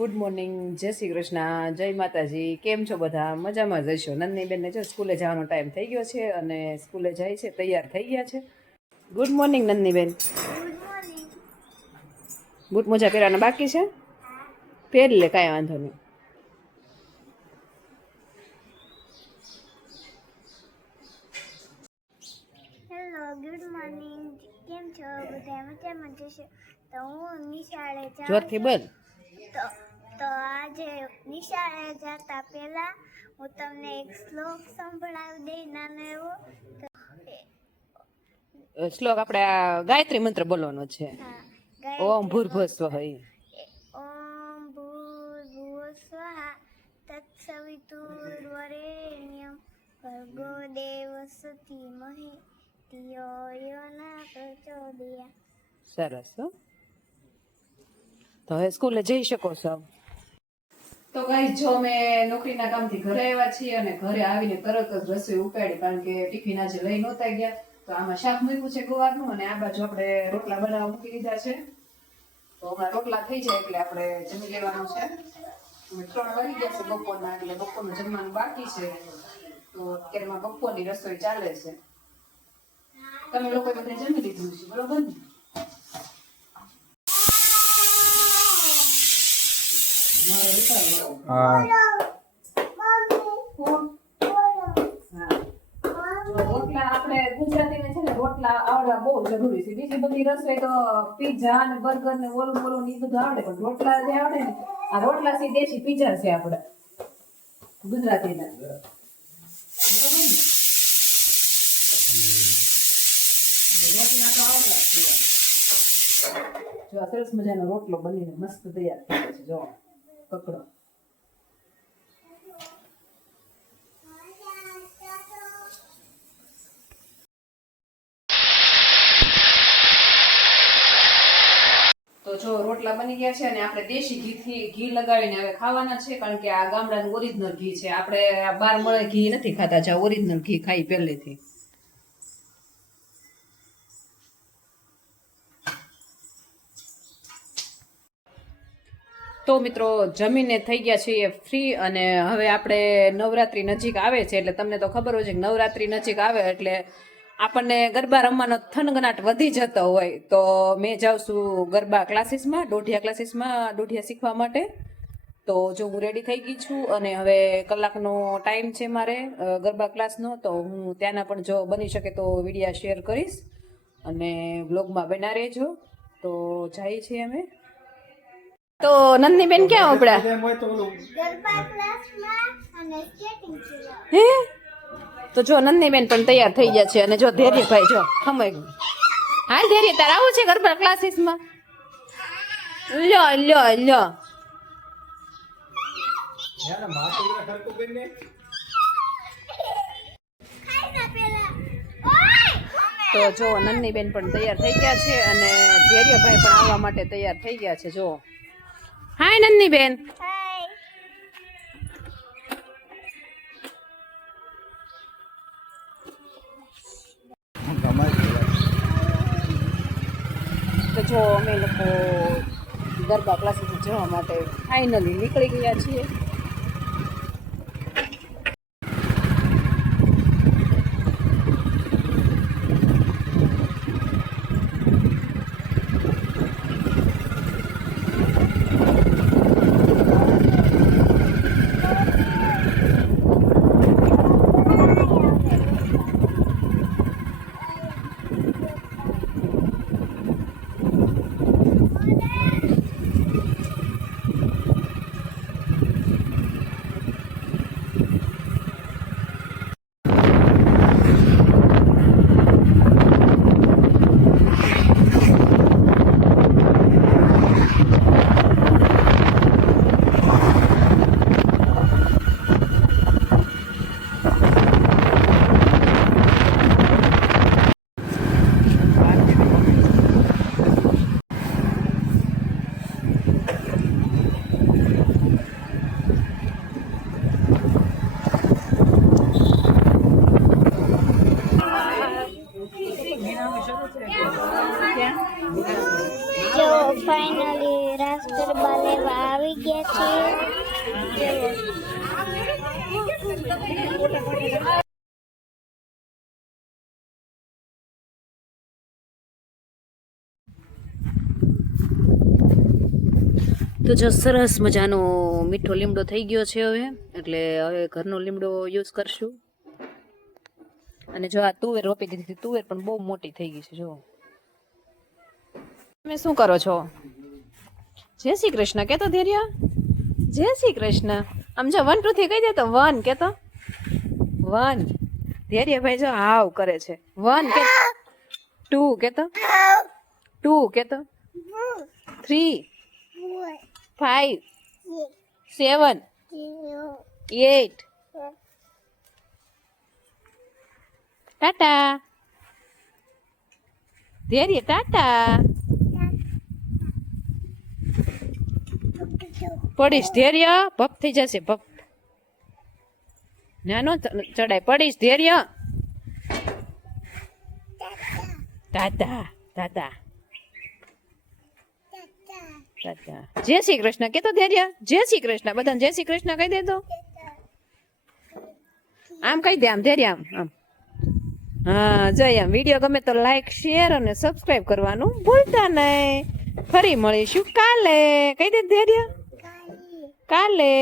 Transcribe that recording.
Good morning, જય શ્રી કૃષ્ણ, જય માતાજી. કેમ છો બધા? મજામાં જ હશો. નંદનીબેનને જો સ્કૂલે જવાનો ટાઈમ થઈ ગયો છે અને સ્કૂલે જાય છે, તૈયાર થઈ ગયા છે. Good morning નંદનીબેન. બૂટ મોજા પહેરવાના બાકી છે, પહેરી લે, કાંઈ વાંધો નહીં. Hello, good morning. કેમ છો બધા? મજામાં જશો? તો હું નિશાળે જાઉં જોરથી બોલ. તો આજે નિશાળે જતા પહેલા હું તમને એક શ્લોક સંભળાવી દઈ, નાનો એવો. શ્લોક આપણે આ ગાયત્રી મંત્ર બોલવાનો છે. ઓમ ભૂર્ભુવસ્વઃ. ઓમ ભૂર્ભુવઃ સ્વઃ તત્સવિતુર્વરેણ્યં ભર્ગો દેવસ્ય ધીમહિ ધિયો યો ન પ્રચોદયાત્. સરસ. તો હવે સ્કૂલે જઈ શકો છો. તો ગાઈસ, જો અમે નોકરીના કામથી ઘરે આવ્યા છીએ અને ઘરે આવીને તરત જ રસોઈ ઉપાડી, કારણ કે ટિફિન આજે લઈ નહોતા ગયા. તો આમાં શાક મૂક્યું છે ગવારનું અને આ બાજુ આપણે રોટલા બનાવવા મૂકી દીધા છે. તો હમણાં રોટલા થઈ જાય એટલે આપણે જમી લેવાનું છે. 3 વાગી ગયા છે બપોરના, એટલે બપોરનું જમવાનું બાકી છે. તો અત્યારમાં બપોરની રસોઈ ચાલે છે. તમે લોકો બધે જમી લીધું છે, બરોબર ને? રોટલા આપણે ગુજરાતીને છે ને રોટલા આવડવા બહુ જરૂરી છે. બીજી બધી રસોઈ તો પીઝા ને બર્ગર ને ઓલું બોલું ને એ બધું આવડે, પણ રોટલા જે આવડે ને, આ રોટલા થી દેશી પીઝા છે આપડા ગુજરાતીના. રોટલા તો આવડવા જ જોઈએ. જો આ સરસ મજાનો રોટલો બનીને મસ્ત તૈયાર થઈ ગયો છે. જો પકડો. તો જો રોટલા બની ગયા છે અને આપણે દેશી ઘી લગાવીને હવે ખાવાના છે, કારણ કે આ ગામડાનું ઓરિજિનલ ઘી છે. આપણે આ બાર મળે ઘી નથી ખાતા, છે ઓરિજિનલ ઘી ખાઈ પહેલેથી. તો મિત્રો, જમીને થઈ ગયા છીએ ફ્રી, અને હવે આપણે નવરાત્રી નજીક આવે છે એટલે તમને તો ખબર હોય છે કે નવરાત્રી નજીક આવે એટલે આપણને ગરબા રમવાનો થનગનાટ વધી જતો હોય. તો મેં જાઉં છું ગરબા ક્લાસીસમાં, દોઢિયા શીખવા માટે. તો જો હું રેડી થઈ ગઈ છું અને હવે કલાકનો ટાઈમ છે મારે ગરબા ક્લાસનો. તો હું ત્યાંના પણ જો બની શકે તો વિડીયો શેર કરીશ અને બ્લોગમાં બના રહેજો. તો જઈએ છીએ અમે. તો નંદનીબેન ક્યાં ઉપડા? ગરબા ક્લાસમાં અને સ્કેટિંગ છે. હે? તો જો નંદનીબેન પણ તૈયાર થઈ ગયા છે અને જો ધૈર્યભાઈ જો ખમાઈ ગયું. હા ધૈર્ય, તાર આવું છે ગરબા ક્લાસીસમાં? લ્યો લ્યો લ્યો. તો જો નંદનીબેન પણ તૈયાર થઈ ગયા છે અને ધૈર્યભાઈ પણ આવવા માટે તૈયાર થઈ ગયા છે. જો હાય નંદનીબેન. હાય. તો જો અમે લોકો ગરબા ક્લાસીસ જવા માટે ફાઇનલી નીકળી ગયા છીએ. રાસ ગરબા લેવા આવી ગયા છે તો જો સરસ મજાનો મીઠો લીમડો થઈ ગયો છે હવે, એટલે હવે ઘરનો લીમડો યુઝ કરશું. અને જો આ તુવેર રોપી દીધી હતી, તુવેર પણ બહુ મોટી થઈ ગઈ છે. જો તમે શું કરો છો? જય શ્રી કૃષ્ણ કેતો ધૈર્ય, જય શ્રી કૃષ્ણ. આમ જો 1 2 3 કહી દે તો 1 કેતો 1. ધૈર્ય ભાઈ જો હાવ કરે છે. 1 કે 2 કેતો 2 કેતો 3 5 7 8. ટાટા ધૈર્ય, ટાટા. પડીશ ધૈર્ય, ભપ થઈ જશે ભપ. નાનો ચડાય, પડીશ ધૈર્ય. ટાટા ટાટા ટાટા. જય શ્રી કૃષ્ણ કેતો ધૈર્ય, જય શ્રી કૃષ્ણ. બધાને જય શ્રી કૃષ્ણ કહી દે તો. આમ કહી દે, આમ ધૈર્ય, આમ આમ. હા જય. આમ વિડીયો ગમે તો લાઈક શેર અને સબસ્ક્રાઇબ કરવાનું ભૂલતા નહીં. ફરી મળીશું કાલે. કહી દે ધૈર્ય, કાલે.